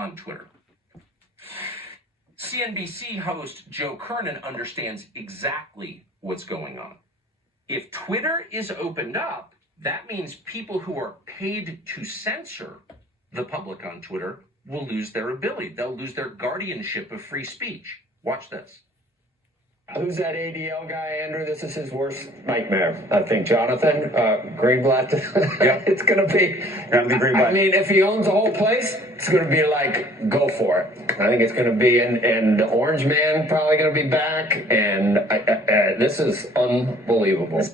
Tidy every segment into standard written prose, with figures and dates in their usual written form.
on Twitter. CNBC host Joe Kernan understands exactly what's going on. If Twitter is opened up, that means people who are paid to censor the public on Twitter will lose their ability. They'll lose their guardianship of free speech. Watch this. Who's that ADL guy, Andrew? This is his worst nightmare, I think. Jonathan Greenblatt. Yep. It's going to be Greenblatt. I mean, if he owns the whole place, it's going to be like, go for it. I think it's going to be, and the Orange Man probably going to be back, and this is unbelievable.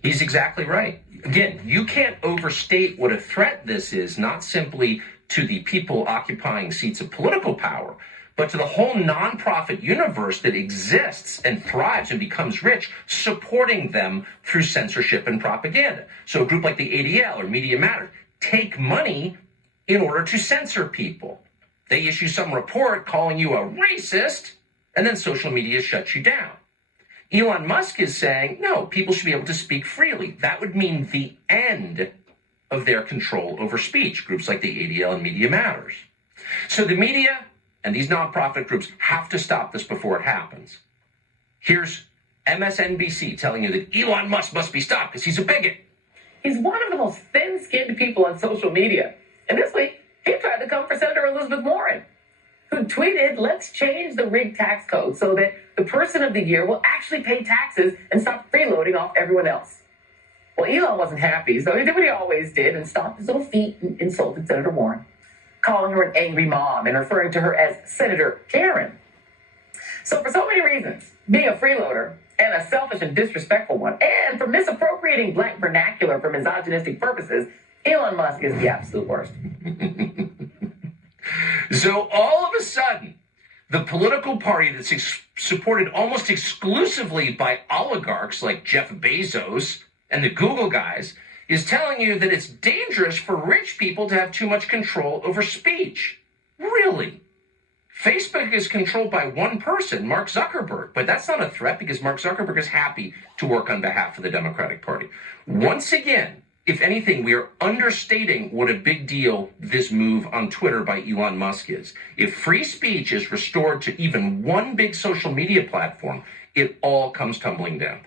He's exactly right. Again, you can't overstate what a threat this is, not simply to the people occupying seats of political power, but to the whole nonprofit universe that exists and thrives and becomes rich, supporting them through censorship and propaganda. So a group like the ADL or Media Matters take money in order to censor people. They issue some report calling you a racist, and then social media shuts you down. Elon Musk is saying, no, people should be able to speak freely. That would mean the end of their control over speech, groups like the ADL and Media Matters. So the media and these nonprofit groups have to stop this before it happens. Here's MSNBC telling you that Elon Musk must be stopped because he's a bigot. He's one of the most thin-skinned people on social media. And this week, he tried to come for Senator Elizabeth Warren, who tweeted, let's change the rig tax code so that the person of the year will actually pay taxes and stop freeloading off everyone else. Well, Elon wasn't happy, so he did what he always did and stomped his little feet and insulted Senator Warren, calling her an angry mom and referring to her as Senator Karen. So for so many reasons, being a freeloader and a selfish and disrespectful one, and for misappropriating black vernacular for misogynistic purposes, Elon Musk is the absolute worst. So all of a sudden, the political party that's supported almost exclusively by oligarchs like Jeff Bezos and the Google guys is telling you that it's dangerous for rich people to have too much control over speech. Really? Facebook is controlled by one person, Mark Zuckerberg, but that's not a threat because Mark Zuckerberg is happy to work on behalf of the Democratic Party. Once again, if anything, we are understating what a big deal this move on Twitter by Elon Musk is. If free speech is restored to even one big social media platform, it all comes tumbling down.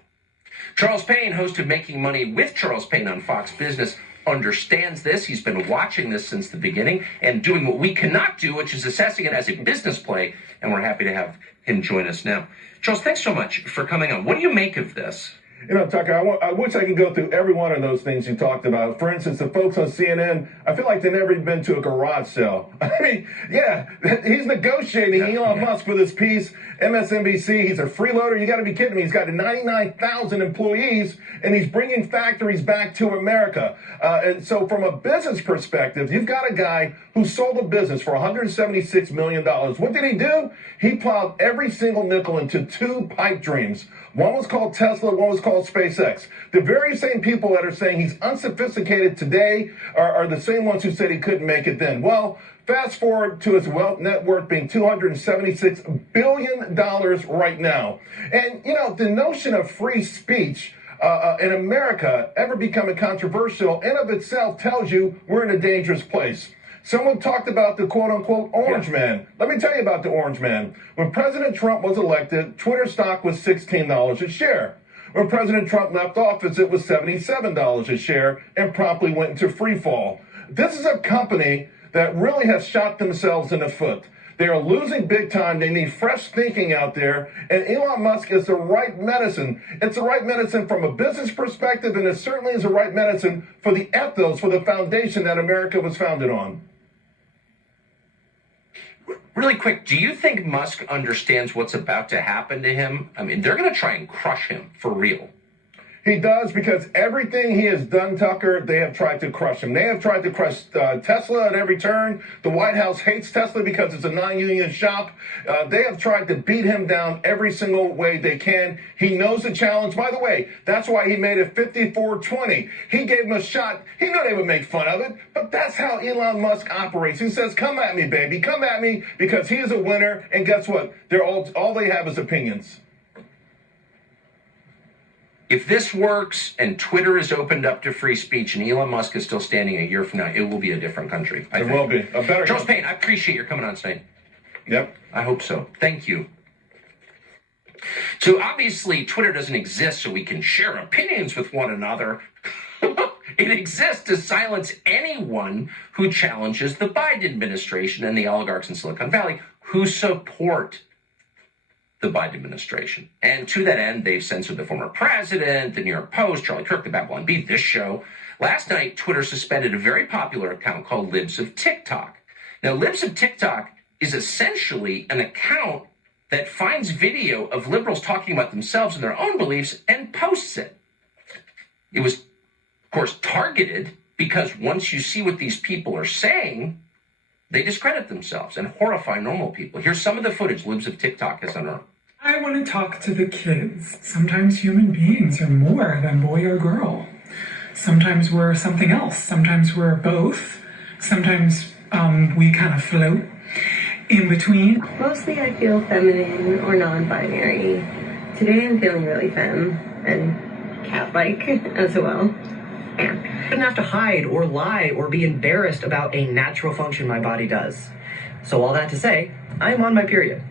Charles Payne, host of Making Money with Charles Payne on Fox Business, understands this. He's been watching this since the beginning and doing what we cannot do, which is assessing it as a business play, and we're happy to have him join us now. Charles, thanks so much for coming on. What do you make of this? You know, Tucker, I wish I could go through every one of those things you talked about. For instance, the folks on CNN, I feel like they've never even been to a garage sale. I mean, yeah, he's negotiating Elon Musk for this piece. MSNBC, he's a freeloader. You got to be kidding me. He's got 99,000 employees, and he's bringing factories back to America. And so from a business perspective, you've got a guy who sold a business for $176 million. What did he do? He plowed every single nickel into two pipe dreams. One was called Tesla, one was called SpaceX. The very same people that are saying he's unsophisticated today are the same ones who said he couldn't make it then. Well, fast forward to his wealth net worth being $276 billion right now. And, you know, the notion of free speech in America ever becoming controversial in of itself tells you we're in a dangerous place. Someone talked about the quote-unquote Orange Man. Let me tell you about the Orange Man. When President Trump was elected, Twitter stock was $16 a share. When President Trump left office, it was $77 a share and promptly went into free fall. This is a company that really has shot themselves in the foot. They are losing big time. They need fresh thinking out there. And Elon Musk is the right medicine. It's the right medicine from a business perspective, and it certainly is the right medicine for the ethos, for the foundation that America was founded on. Really quick, do you think Musk understands what's about to happen to him? I mean, they're going to try and crush him for real. He does, because everything he has done, Tucker, they have tried to crush him. They have tried to crush Tesla at every turn. The White House hates Tesla because it's a non-union shop. They have tried to beat him down every single way they can. He knows the challenge. By the way, that's why he made it 54-20. He gave him a shot. He knew they would make fun of it, but that's how Elon Musk operates. He says, come at me, baby. Come at me, because he is a winner. And guess what? They're all they have is opinions. If this works and Twitter is opened up to free speech and Elon Musk is still standing a year from now, it will be a different country. It will be a better. Charles Payne, I appreciate your coming on tonight. Yep. I hope so. Thank you. So obviously, Twitter doesn't exist so we can share opinions with one another. It exists to silence anyone who challenges the Biden administration and the oligarchs in Silicon Valley who support the Biden administration. And to that end, they've censored the former president, the New York Post, Charlie Kirk, the Babylon Bee, this show. Last night, Twitter suspended a very popular account called Libs of TikTok. Now, Libs of TikTok is essentially an account that finds video of liberals talking about themselves and their own beliefs and posts it. It was, of course, targeted because once you see what these people are saying, they discredit themselves and horrify normal people. Here's some of the footage Libs of TikTok has unearthed. I want to talk to the kids. Sometimes human beings are more than boy or girl. Sometimes we're something else. Sometimes we're both. Sometimes we kind of float in between. Mostly I feel feminine or non-binary. Today I'm feeling really femme and cat-like as well. Yeah. I shouldn't have to hide or lie or be embarrassed about a natural function my body does. So all that to say, I'm on my period.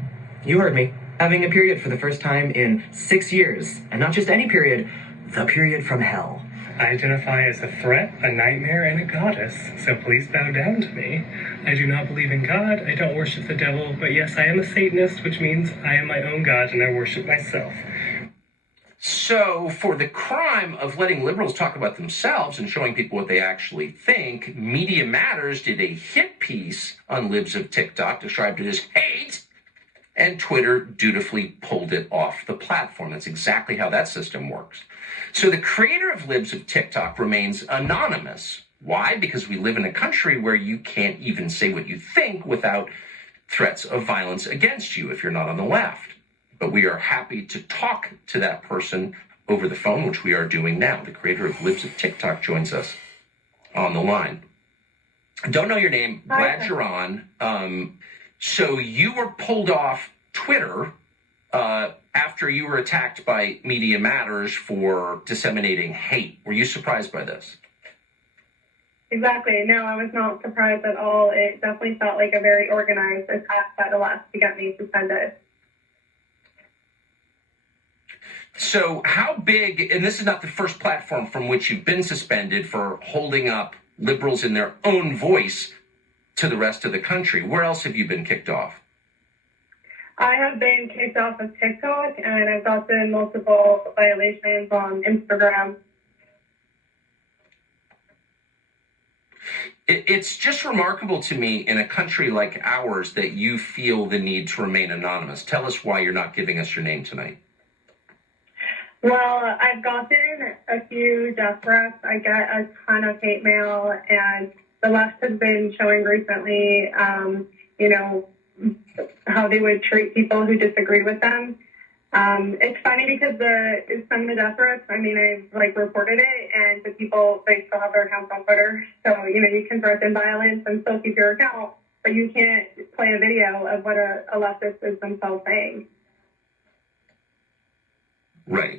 You heard me. Having a period for the first time in 6 years. And not just any period, the period from hell. I identify as a threat, a nightmare, and a goddess, so please bow down to me. I do not believe in God, I don't worship the devil, but yes, I am a Satanist, which means I am my own God and I worship myself. So, for the crime of letting liberals talk about themselves and showing people what they actually think, Media Matters did a hit piece on Libs of TikTok, described it as hate, and Twitter dutifully pulled it off the platform. That's exactly how that system works. So the creator of Libs of TikTok remains anonymous. Why? Because we live in a country where you can't even say what you think without threats of violence against you if you're not on the left. But we are happy to talk to that person over the phone, which we are doing now. The creator of Libs of TikTok joins us on the line. I don't know your name. Glad you're on. So you were pulled off Twitter after you were attacked by Media Matters for disseminating hate. Were you surprised by this? Exactly. No, I was not surprised at all. It definitely felt like a very organized attack by the left to get me suspended. So how big, and this is not the first platform from which you've been suspended for holding up liberals in their own voice to the rest of the country. Where else have you been kicked off? I have been kicked off of TikTok, and I've gotten multiple violations on Instagram. It's just remarkable to me in a country like ours that you feel the need to remain anonymous. Tell us why you're not giving us your name tonight. Well, I've gotten a few death threats. I get a ton of hate mail, and the left has been showing recently, how they would treat people who disagree with them. It's funny because some of the death threats, I've reported it, and the people, they still have their accounts on Twitter. So, you can threaten violence and still keep your account, but you can't play a video of what a leftist is themselves saying. Right.